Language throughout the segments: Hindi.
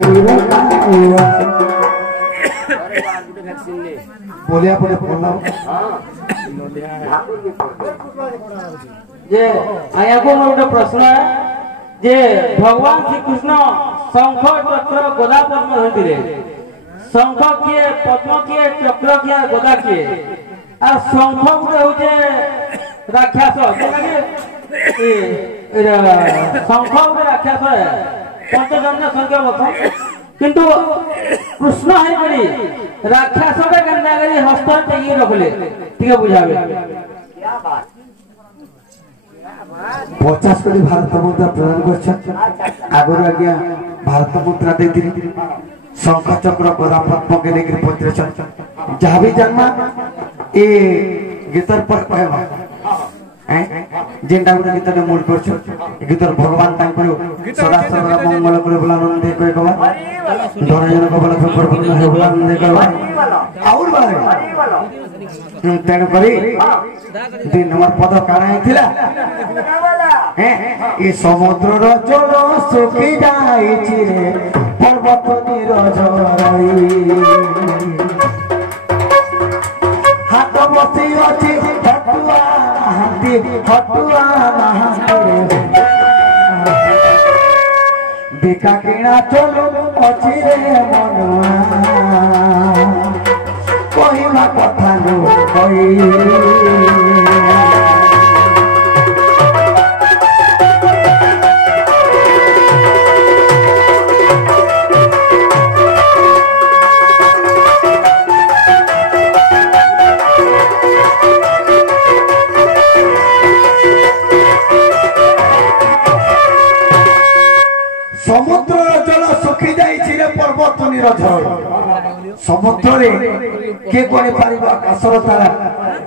बोलिया पड़े बोला जे आया को मोर प्रश्न है जे भगवान श्री कृष्ण शंख चक्र गदा पद्म धरथिले शंख किए पद्म किए चक्र किए गदा किए आ शंख गुटे होचे राक्षस शंख गुटे राक्षस है पंचजन्य संख्या बत किंतु कृष्ण है पड़ी राक्षस के गंदा करी हस्त टेकी रखले ठीक बुझावे क्या बात 50 कोटी भारत मुद्रा प्रदान कर आगर आज्ञा भारत मुद्रा देती शंख चक्र गदा पद्म के लेकर पत्र जहाँ भी जन्मा ए गीतर पर कहवा जेंटा गुटे गीत मूल कर गीतर भगवान सदा सर्वदा मंगल करे बोला नंदे कह कबा धनजन को बोला संपर पूर्ण है बोला नंदे कहवा और बारे तेन करी दिन नंबर पद काना थिला ए समुद्र रो जल सुखी जाई रे पर्वत निरजराई हाथ बसी अछि हटुआ हाथी हटुआ महांती बिका किना चलो अछि रे मनुआ कहिमा कथा नो कहि समुद्र जल सुखी जाई पर्वत निरझर समुद्र रे के करे पारिबा आकाशर तारा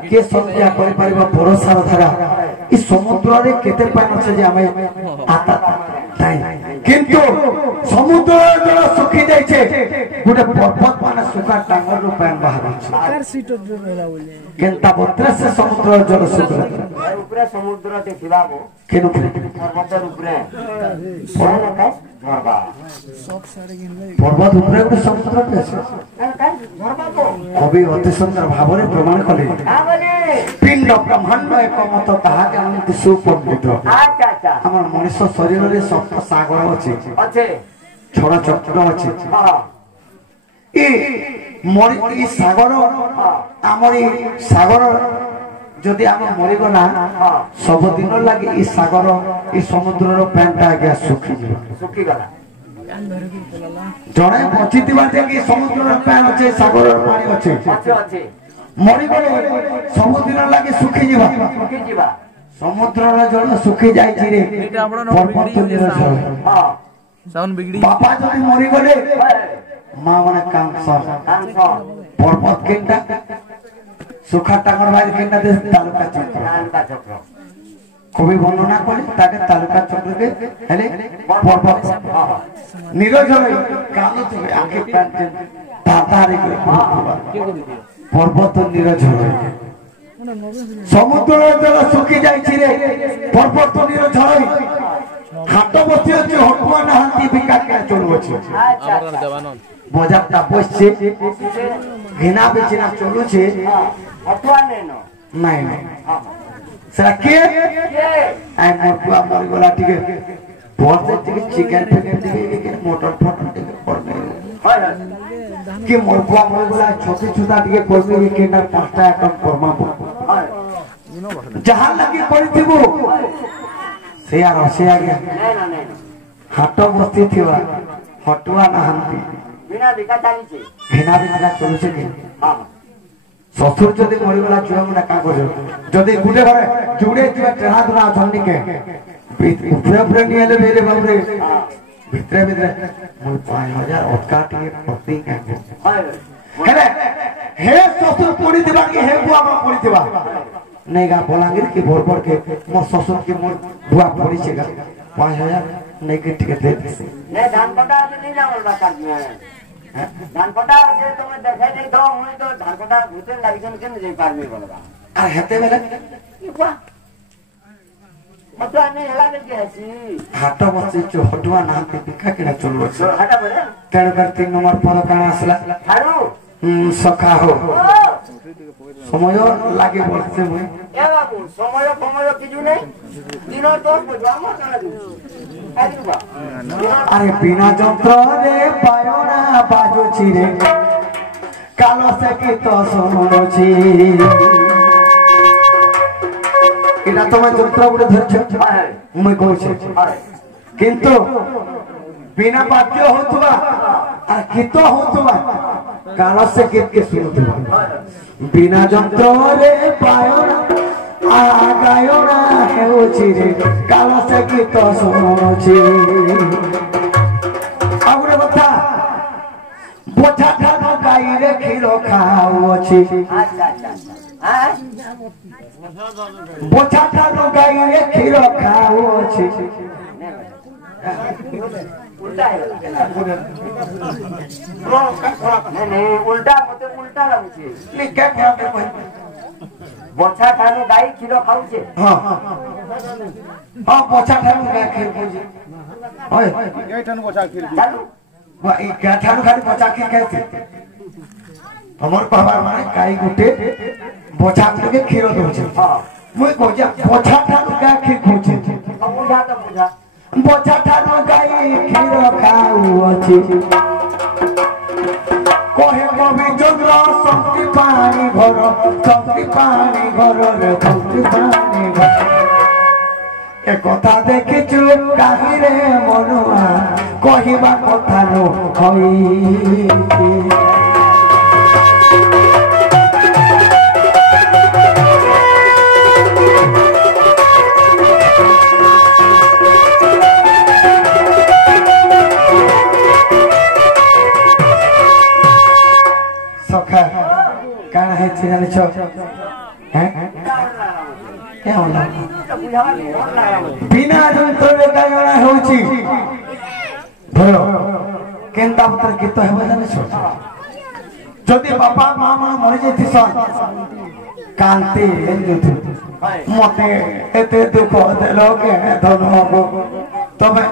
के संध्या करे पारिबा भरोसार धारा ई समुद्र रे केते पानी আছে যে আমি आता তাই কিন্তু समुद्र जल सुखी जाइछे गुटे पर्वत माने सुखा टांगर रो पानी बाहर আছে कार सीट रहला बोले केनता बत्रा से समुद्र जल सुखा ऊपर समुद्र देखिबाबो केनु पर्वत ऊपर पर्वत उपरे गोटे समुद्र कवि अति सुंदर भाव प्रमाण कले पिंड ब्रह्मांड एक मत ताकि सुपंडित आम मनुष्य शरीर में सप्त सागर अच्छे छोड़ चक्र अच्छे सागर आमर सागर जदि आम मरीगला सब दिन लगे ई सागर ई समुद्र पैंटा आज्ञा सुखीगला जड़े बची समुद्र पैन अच्छे सागर पानी अच्छे मरीगले सब दिन लगे सुखी समुद्र जल सुखी जाए बापा जदि मरीगले माँ मैंने पर्वत केनटा सुखा टांगर भाई केनटा दे तालुका चक्र कवि वर्णना करे ताके तालुका चक्र के हेले पर्वत निरजर कालो तबे आंखे पैन तातारे के पर्वत निरजर समुद्र जल सुखी जाई रे पर्वत निरजर हाथ बसी अछि हटुआ नहांती बिका के चलु अछि बजारटा बसছে घिना बेचिना चलु छे हटुआ नेनो नहीं सरा के आई मोटुआ मर गला ठीक है बहुत ठीक चिकन फेकन ठीक है मोटर फोटो ठीक करने कि मोटुआ मर गला छोटी छोटा ठीक करने केना पांचटा अकाउंट फरमा जहां लगी करथिबो से यार से आ गया नहीं हाथ बस्ती थिवा हटुआ नहांती बिना बिका चाली छे बिना बिका चलु छे हां ससुर जदि मरीगला छुआ मुना का कर जदि गुटे घरे जुड़े छुआ टेढ़ा धरा छन्नी के उपरे उपरे निले मेरे बाबरे भितरे भितरे मोर 5000 ओटका टिके पति के हेले हे ससुर पड़ी दिबा कि हे बुआ मा पड़ी दिबा नहीं गा बोलांगे कि भोर भोर के मोर ससुर के मोर बुआ पड़ी छेगा 5000 नहीं के टिके दे ने धान कटा नहीं जावल बात में धान कटा जे तुम देखे नहीं तो हुई तो धान कटा भूते लागिसन के नहीं पार नहीं बोलबा आ हेते बेले मत आने हला नहीं कैसी हाट बसी जो हटुआ ना के बिका केना चलबो तो हटा बोले तेण कर 3 नंबर पर काना आसला थारू सखा हो समय लागे बोलते मुई ए बाबू समय किजु नहीं दिन तो बुझामा काना दू आदिबा अरे बिना যন্ত্র রে পায়না বাজুছি রে কালো সে কি তো শুনুছি এটা তোমার যন্ত্র গুলো ধরছো মুই কইছি কিন্তু बिना बाध्य होतुवा আর গীত होतुवा কালো সে গীত কে শুনুতুবা बिना যন্ত্র রে পায়না আগায়না হেউছি রে কালো সে গীত শুনুছি আগুরে কথা बोझा ठानो गाई रे खीरो खाउछि अच्छा हां बोझा ठानो गाई रे खीरो खाउछि उल्टा है नहीं उल्टा मते उल्टा लागुछि नी के फरक कोइ बोछा ठानो गाई खीरो खाउछि हां हां बोझा ठानो गाई खीर खाउछि ओए ये ठन बोछा खीर चालू वा ई गाठानु खाली बोझा खीर खाइছে हमर बाबार माने गाई गुटे बोझा के खीरो दोछ हां मुई कोजा बोझा ठानो गाई खीर खाउछि बुझा तो बुझा बोझा ठानो गाई खीरो खाउछि कहे कवि जंगल शक्ति पानी घर रे शक्ति पानी घर ए कथा देखिछु काहिरे मनुआ कहिबा कथा नो हई सखा काना है छिनाले छ हैं क्या होला बुझा नहीं और लगा बिना যন্ত্রে গায়না হউছি ধরো কেনতা পত্র গীত হেবা জানিছ যদি বাবা মা মরে যাইতিছন কান্তি এনজুতু মতে এতে দুঃখ দেলো কে ধনব তবে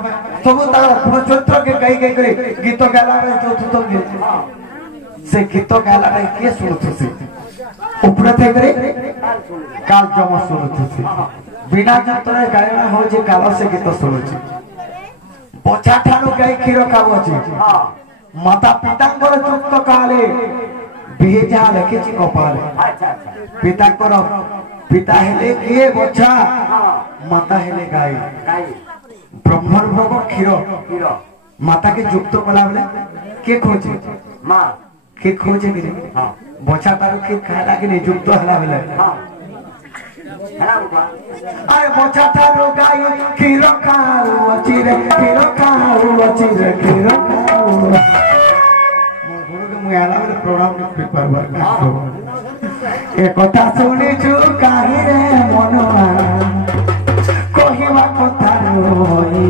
তবু তার চরিত্রকে গাই গাই করে গীত গালা রে চতুর্থ গীত से गीत गाला रे के सुनथुसी ऊपर थे करे काल जम सुनथुसी बिना जंत्र गायना हो जे काल से गीत सुनुची बोझा ठानु गाई खीर खावची हां माता पितांकर जुक्त काले बिहे जा लेखिची कपाले अच्छा पितांकर पिता हेले किए बोझा हां माता हेले गाई गाई ब्रह्मण भोग खीर हीरो माता के जुक्त कला बेले के खोजे मां खीर खोजे कि हां बोझा तारो खीर खाला कि नहीं जुक्त हला बेले हां है बाबा अरे बोझा तारो गाई खीर खाऊ अचिरे खीर खाऊ अचिरे खीर खाऊ मो गुरु के मुयाला में प्रोग्राम में पेपर वर्क ए कथा सुनी छु काहे रे मनवा कहिवा कथा रोई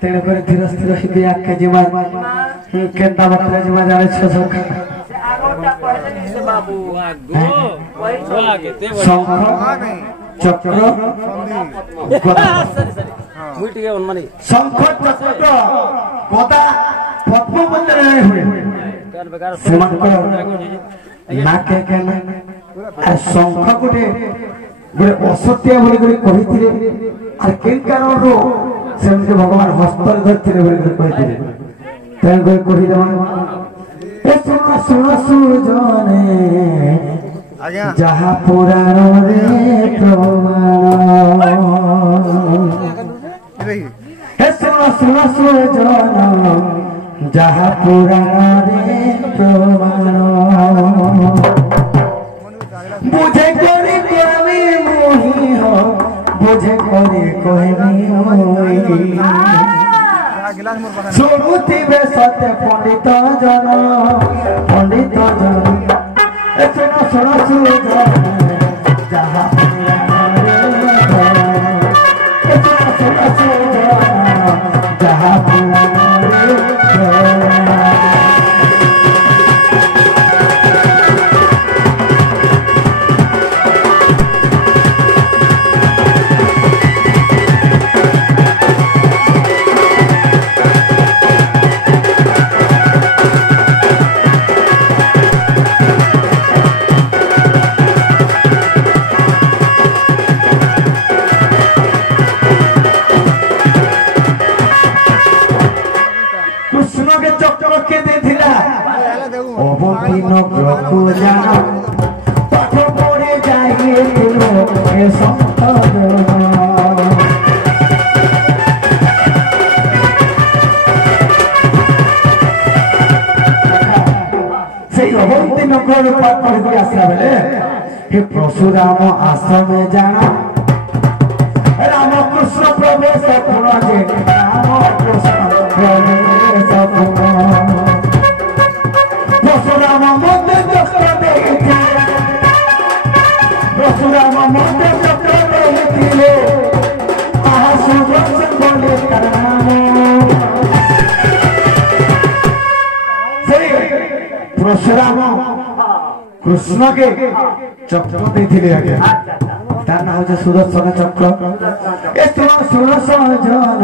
तेरे पर धीरे धीरे हिंदी आके जीवा केंदा बतरे जीवा जाने छ सखा से आगोटा पहले नहीं से बाबू वही बोला के ते शंख चक्र गदा मुइट के उन्मानी शंख चक्र गदा पद्म मंदिर रे हुए कर बेकार सेमानकर ना के ना आ शंख गुटे गुटे असत्य बोली गुटे कहिथिले आ केन कारण रो सेमते भगवान हस्तर धरथिले बोली गुटे कहिथिले तेन कोई कहि देवा ए सुन सुजने आज्ञा जहा पुराण रे प्रमाण हे सुन सुजन जहा पुराण रे प्रमाण बुझे करे कवि मोही हो बुझे करे कहबी होई गिलास मोर पाखा शुणुथिबे सत्य पंडित जन पंडित जन ए सुन सुन सुजन जहाँ पुराणे धन ए सुन सुन सुजन जहाँ पुराणे धन নগ্রকু জানা পাঠ পড়ে যাইছিল এ সন্তজন সেই অবন্তী নগর পাঠ পড়ে আসলা বেলে হে পরশুরাম আশ্রমে জানা রামকৃষ্ণ প্রবেশ পুণ যে রামকৃষ্ণ প্রবেশ পুণ পরশুরাম মধ্যে চক্র দেখেছিল পরশুরাম মধ্যে চক্র দেখেছিল আহা সুদর্শন বলে তার নাম সেই পরশুরাম কৃষ্ণকে চক্র দিয়েছিল আগে তার নাম হচ্ছে সুদর্শন চক্র এ তোমার সুদর্শন জন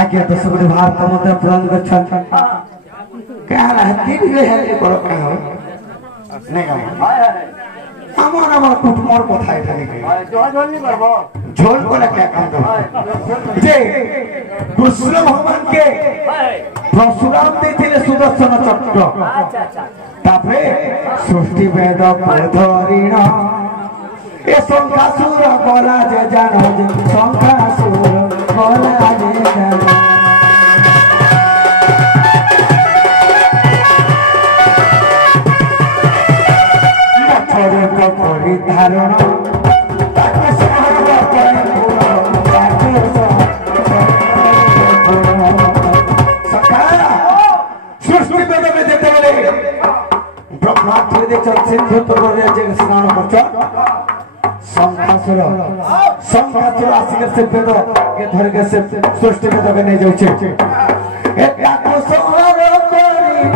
आज्ञा तो सब भारत मध्य प्रदान गच्छन क्या रहती भी है ये करो क्या हो नहीं का আমার আমার কুটুমর কথা এটা নাকি ঝোল নি করব ঝোল করে क्या काम दो যে কৃষ্ণ ভগবান কে পরশুরাম দিয়েছিলে সুদর্শন চক্র আচ্ছা আচ্ছা তারপরে সৃষ্টি বেদ ধরিণ এ সংখ্যাসুর গলা যে জানো যে সংখ্যাসুর গলা যে জানো পরিধারণ তাকে সহজ করে তাকে সখা সৃষ্টি বেদকে যেতে গেলে ব্রহ্মাণ্ড দেখছ সিন্ধু তরে যে স্নান করছ সংখ্যাসুর আসিলে সে বেদ কে ধরে কে সৃষ্টি বেদকে নিয়ে যাচ্ছে এটা কোসহর করিন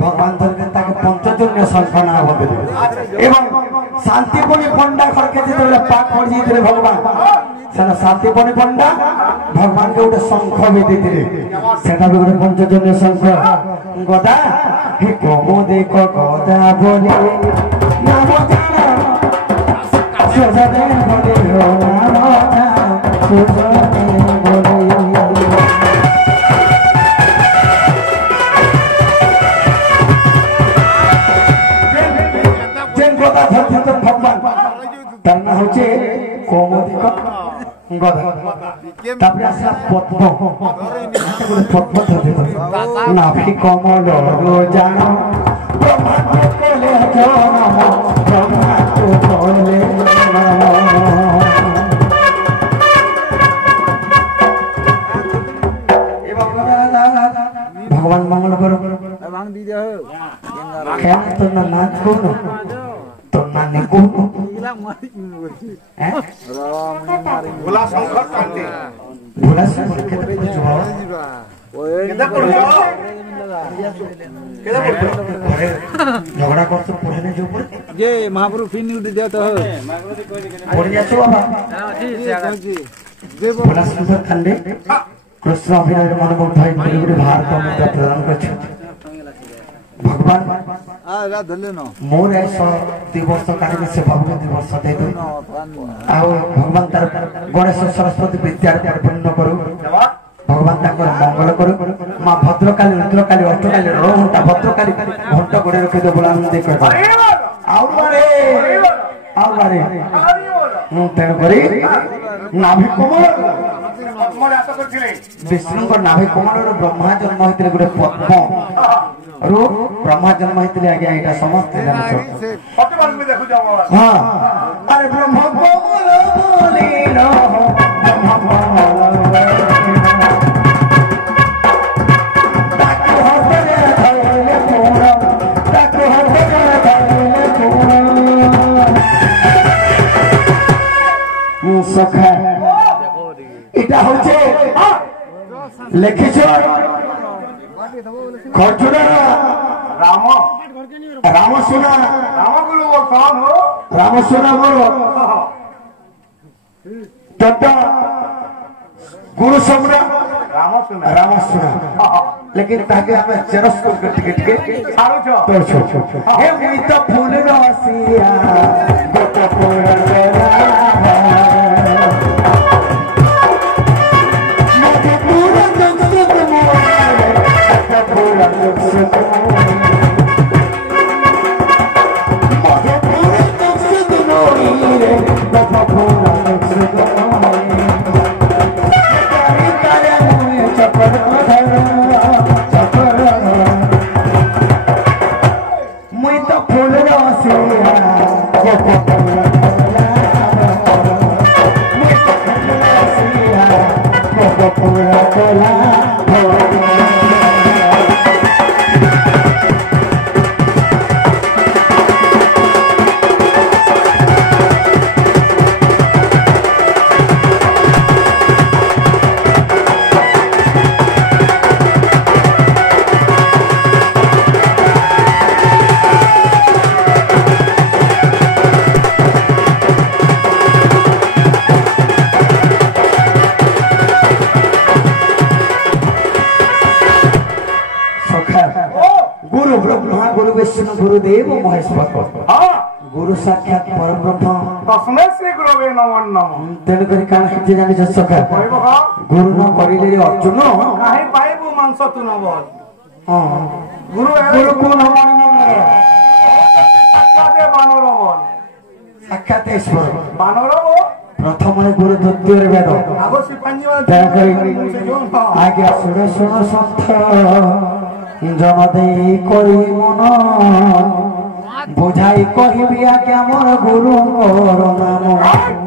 ভগবান ধরবেন তাকে পঞ্চজন্য শঙ্খনা হবে এবং शांतिपणी पंडा घर के जेते पाक पड़ जाइए भगवान सेना शांतिपणी पंडा भगवान के गोटे शंख भी देते सेटा भी गोटे पंचजन्य शंख गदा हे कमो देख गदा बोले नाम जाना सुजने बोले हो नाम जाना सुजने बोले भगवान तार ना होचे कौमुदी गदा तापरे आसला पद्म पद्म धरे नाभि कमल जानो ब्रह्मांड कोले नम ब्रह्मांड कोले भगवान मंगल करो क्या तो ना नाच को तो ना निको भोला शंकर कांते भोला शंकर के जवाब केदा करो केदा करो झगड़ा कर तो पढ़ने जो पड़े ये महाप्रभु फिर न्यूज दिया तो पढ़ जा छो बाबा भोला शंकर खंडे कृष्ण अभिनय मनमुग्ध है गुरु भारत में प्रदान कर भगवान मोर ऐसा दिवस काहे से बाबू दिवस दे दो आओ भगवान तार गणेश सरस्वती विद्यार्थी पूर्ण करू भगवान ताकर मंगल करू मां भद्रकाली रुद्रकाली अष्टकाली रोहंता भद्रकाली घंटा गोड़े रखि दो बोला हम देख आओ बारे तेर करी नाभि कोमल विष्णु नाभि कोमल ब्रह्मा जन्म होते गोटे पद्म रो ब्रह्मा जन्म होते आगे एटा समस्त हाँ अरे ब्रह्म कोमल बोलिलो ब्रह्म कोमल ताकु हतरे धइले कोण ताकु हतरे धइले कोण सखा এটা হচ্ছে লিখিছ খরচুরা রাম রাম সোনা রামগুলো কখন হো রাম সোনা বলো তত গুরু সম্রা রাম সোনা लेकिन ताके हमें चरस को टिके सारो छो तो छो हे मी तो फूल रसिया बत फूल गला गुरुदेव महेश्वर गुरु साक्षात परम ब्रह्म तस्मै श्री गुरुवे नमो नमः तेन करी कान हिते जानि सखा गुरु न करिले अर्जुन काहे पाइबु मांस तू न बोल हां गुरु को न साक्षाते बानर बोल साक्षात ईश्वर बानर बोल प्रथम गुरु द्वितीय वेद आगो सिपांजी आगे सुर सुन सन्थ जन दे करी मन बुझाई कहबी आज्ञा मोर गुरु नाम